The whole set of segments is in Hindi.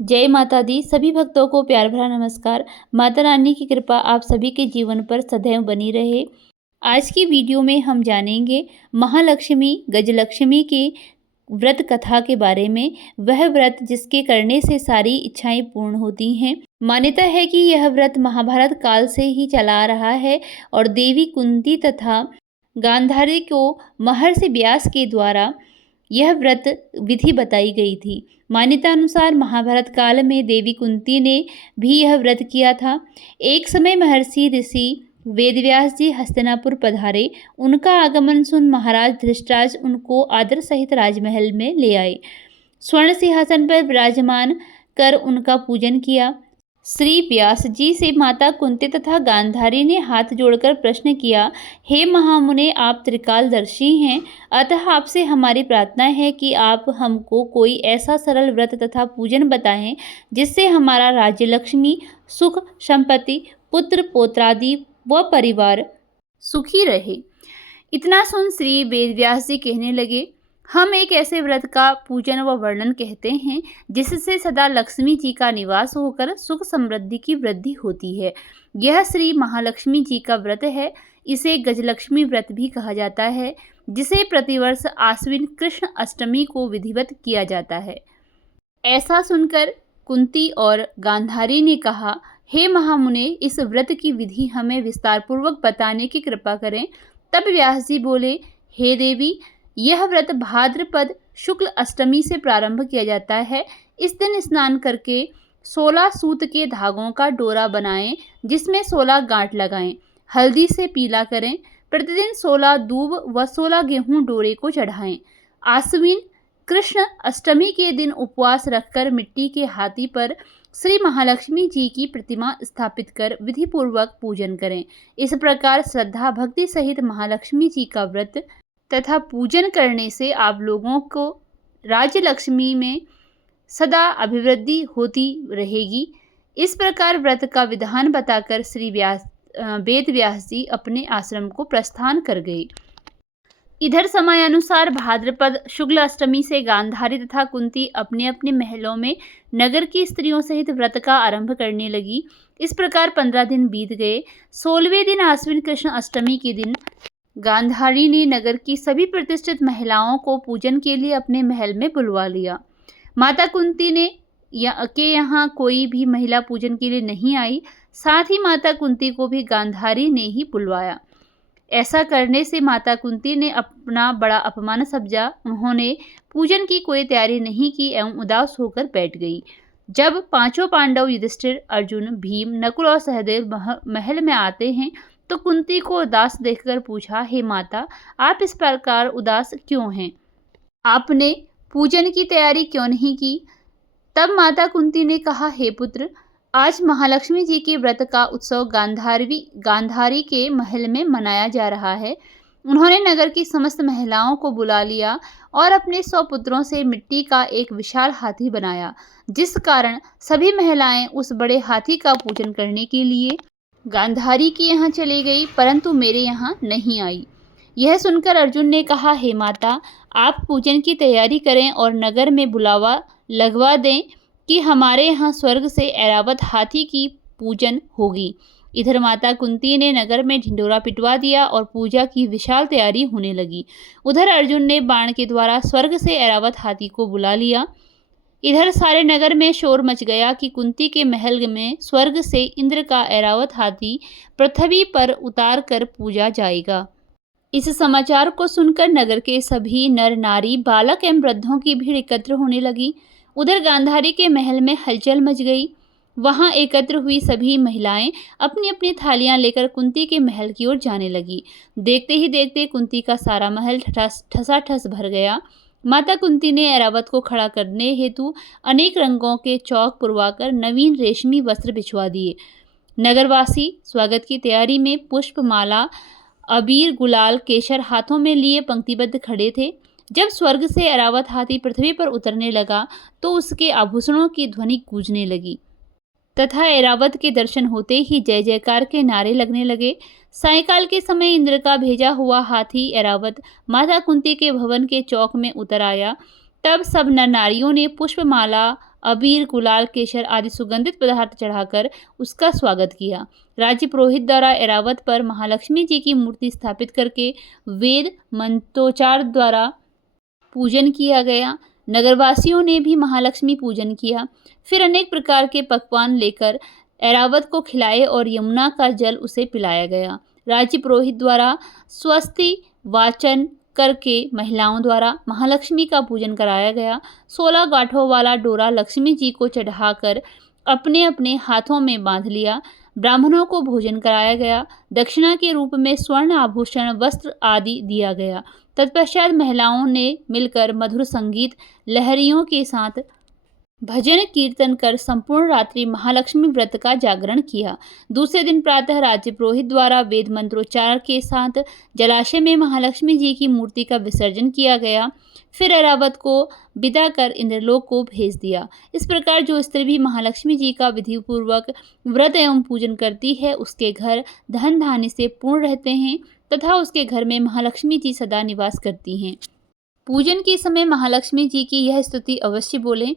जय माता दी। सभी भक्तों को प्यार भरा नमस्कार। माता रानी की कृपा आप सभी के जीवन पर सदैव बनी रहे। आज की वीडियो में हम जानेंगे महालक्ष्मी गजलक्ष्मी के व्रत कथा के बारे में। वह व्रत जिसके करने से सारी इच्छाएं पूर्ण होती हैं। मान्यता है कि यह व्रत महाभारत काल से ही चला आ रहा है और देवी कुंती तथा गांधारी को महर्षि व्यास के द्वारा यह व्रत विधि बताई गई थी। मान्यता अनुसार महाभारत काल में देवी कुंती ने भी यह व्रत किया था। एक समय महर्षि ऋषि वेदव्यास जी हस्तिनापुर पधारे। उनका आगमन सुन महाराज धृतराज उनको आदर सहित राजमहल में ले आए। स्वर्ण सिंहासन पर विराजमान कर उनका पूजन किया। श्री व्यास जी से माता कुंती तथा गांधारी ने हाथ जोड़कर प्रश्न किया, हे महामुने, आप त्रिकालदर्शी हैं, अतः आपसे हमारी प्रार्थना है कि आप हमको कोई ऐसा सरल व्रत तथा पूजन बताएं जिससे हमारा राज्य लक्ष्मी, सुख, संपत्ति, पुत्र पौत्रादि व परिवार सुखी रहे। इतना सुन श्री वेदव्यास जी कहने लगे, हम एक ऐसे व्रत का पूजन व वर्णन कहते हैं जिससे सदा लक्ष्मी जी का निवास होकर सुख समृद्धि की वृद्धि होती है। यह श्री महालक्ष्मी जी का व्रत है। इसे गजलक्ष्मी व्रत भी कहा जाता है, जिसे प्रतिवर्ष आश्विन कृष्ण अष्टमी को विधिवत किया जाता है। ऐसा सुनकर कुंती और गांधारी ने कहा, हे महामुने, इस व्रत की विधि हमें विस्तार पूर्वक बताने की कृपा करें। तब व्यास जी बोले, हे देवी, यह व्रत भाद्रपद शुक्ल अष्टमी से प्रारंभ किया जाता है। इस दिन स्नान करके 16 सूत के धागों का डोरा बनाएं, जिसमें 16 गांठ लगाएं। हल्दी से पीला करें। प्रतिदिन 16 दूब व 16 गेहूं डोरे को चढ़ाएं। आश्विन कृष्ण अष्टमी के दिन उपवास रखकर मिट्टी के हाथी पर श्री महालक्ष्मी जी की प्रतिमा स्थापित कर विधि पूर्वक पूजन करें। इस प्रकार श्रद्धा भक्ति सहित महालक्ष्मी जी का व्रत तथा पूजन करने से आप लोगों को राज्य लक्ष्मी में सदा अभिवृद्धि होती रहेगी। इस प्रकार व्रत का विधान बताकर श्री वेद व्यास जी अपने आश्रम को प्रस्थान कर गए। इधर समयानुसार भाद्रपद शुक्ल अष्टमी से गांधारी तथा कुंती अपने अपने महलों में नगर की स्त्रियों सहित व्रत का आरंभ करने लगी। इस प्रकार 15 दिन बीत गए। 16वें दिन आश्विन कृष्ण अष्टमी के दिन गांधारी ने नगर की सभी प्रतिष्ठित महिलाओं को पूजन के लिए अपने महल में बुलवा लिया। माता कुंती ने यहाँ कोई भी महिला पूजन के लिए नहीं आई। साथ ही माता कुंती को भी गांधारी ने ही बुलवाया। ऐसा करने से माता कुंती ने अपना बड़ा अपमान समझा। उन्होंने पूजन की कोई तैयारी नहीं की एवं उदास होकर बैठ गई। जब पांचों पांडव युधिष्ठिर, अर्जुन, भीम, नकुल और सहदेव महल में आते हैं तो कुंती को उदास देखकर पूछा, हे माता, आप इस प्रकार उदास क्यों हैं? आपने पूजन की तैयारी क्यों नहीं की? तब माता कुंती ने कहा, हे पुत्र, आज महालक्ष्मी जी के व्रत का उत्सव गांधारी के महल में मनाया जा रहा है। उन्होंने नगर की समस्त महिलाओं को बुला लिया और अपने 100 पुत्रों से मिट्टी का एक विशाल हाथी बनाया, जिस कारण सभी महिलाएं उस बड़े हाथी का पूजन करने के लिए गांधारी के यहाँ चली गई, परंतु मेरे यहाँ नहीं आई। यह सुनकर अर्जुन ने कहा, हे माता, आप पूजन की तैयारी करें और नगर में बुलावा लगवा दें कि हमारे यहाँ स्वर्ग से ऐरावत हाथी की पूजन होगी। इधर माता कुंती ने नगर में ढिंढोरा पिटवा दिया और पूजा की विशाल तैयारी होने लगी। उधर अर्जुन ने बाण के द्वारा स्वर्ग से ऐरावत हाथी को बुला लिया। इधर सारे नगर में शोर मच गया कि कुंती के महल में स्वर्ग से इंद्र का ऐरावत हाथी पृथ्वी पर उतार कर पूजा जाएगा। इस समाचार को सुनकर नगर के सभी नर नारी, बालक एवं वृद्धों की भीड़ एकत्र होने लगी। उधर गांधारी के महल में हलचल मच गई। वहां एकत्र हुई सभी महिलाएं अपनी अपनी थालियां लेकर कुंती के महल की ओर जाने लगी। देखते ही देखते कुंती का सारा महल ठसाठस भर गया। माता कुंती ने ऐरावत को खड़ा करने हेतु अनेक रंगों के चौक पुरवाकर नवीन रेशमी वस्त्र बिछवा दिए। नगरवासी स्वागत की तैयारी में पुष्प, माला, अबीर, गुलाल, केसर हाथों में लिए पंक्तिबद्ध खड़े थे। जब स्वर्ग से ऐरावत हाथी पृथ्वी पर उतरने लगा तो उसके आभूषणों की ध्वनि गूंजने लगी तथा ऐरावत के दर्शन होते ही जय जयकार के नारे लगने लगे। सायंकाल के समय इंद्र का भेजा हुआ हाथी ऐरावत माता कुंती के भवन के चौक में उतर आया। तब सब नर नारियों ने पुष्पमाला, अबीर, गुलाल, केसर आदि सुगंधित पदार्थ चढ़ाकर उसका स्वागत किया। राज्य पुरोहित द्वारा ऐरावत पर महालक्ष्मी जी की मूर्ति स्थापित करके वेद मंत्रोच्चार द्वारा पूजन किया गया। नगरवासियों ने भी महालक्ष्मी पूजन किया। फिर अनेक प्रकार के पकवान लेकर ऐरावत को खिलाए और यमुना का जल उसे पिलाया गया। राज्य पुरोहित द्वारा स्वस्ति वाचन करके महिलाओं द्वारा महालक्ष्मी का पूजन कराया गया। 16 गांठों वाला डोरा लक्ष्मी जी को चढ़ाकर अपने अपने हाथों में बांध लिया। ब्राह्मणों को भोजन कराया गया। दक्षिणा के रूप में स्वर्ण आभूषण, वस्त्र आदि दिया गया। तत्पश्चात महिलाओं ने मिलकर मधुर संगीत लहरियों के साथ भजन कीर्तन कर संपूर्ण रात्रि महालक्ष्मी व्रत का जागरण किया। दूसरे दिन प्रातः राज्य पुरोहित द्वारा वेद मंत्रोच्चार के साथ जलाशय में महालक्ष्मी जी की मूर्ति का विसर्जन किया गया। फिर ऐरावत को विदा कर इंद्रलोक को भेज दिया। इस प्रकार जो स्त्री भी महालक्ष्मी जी का विधिपूर्वक व्रत एवं पूजन करती है उसके घर धन धान्य से पूर्ण रहते हैं तथा उसके घर में महालक्ष्मी जी सदा निवास करती हैं। पूजन के समय महालक्ष्मी जी की यह स्तुति अवश्य बोलें।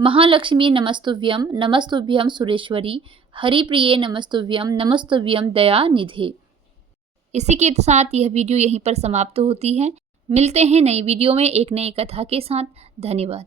महालक्ष्मी नमस्तुभ्यं नमस्तुभ्यं सुरेश्वरी, हरिप्रिये नमस्तुभ्यं नमस्तुभ्यं दया निधे। इसी के साथ यह वीडियो यहीं पर समाप्त होती है। मिलते हैं नई वीडियो में एक नई कथा के साथ। धन्यवाद।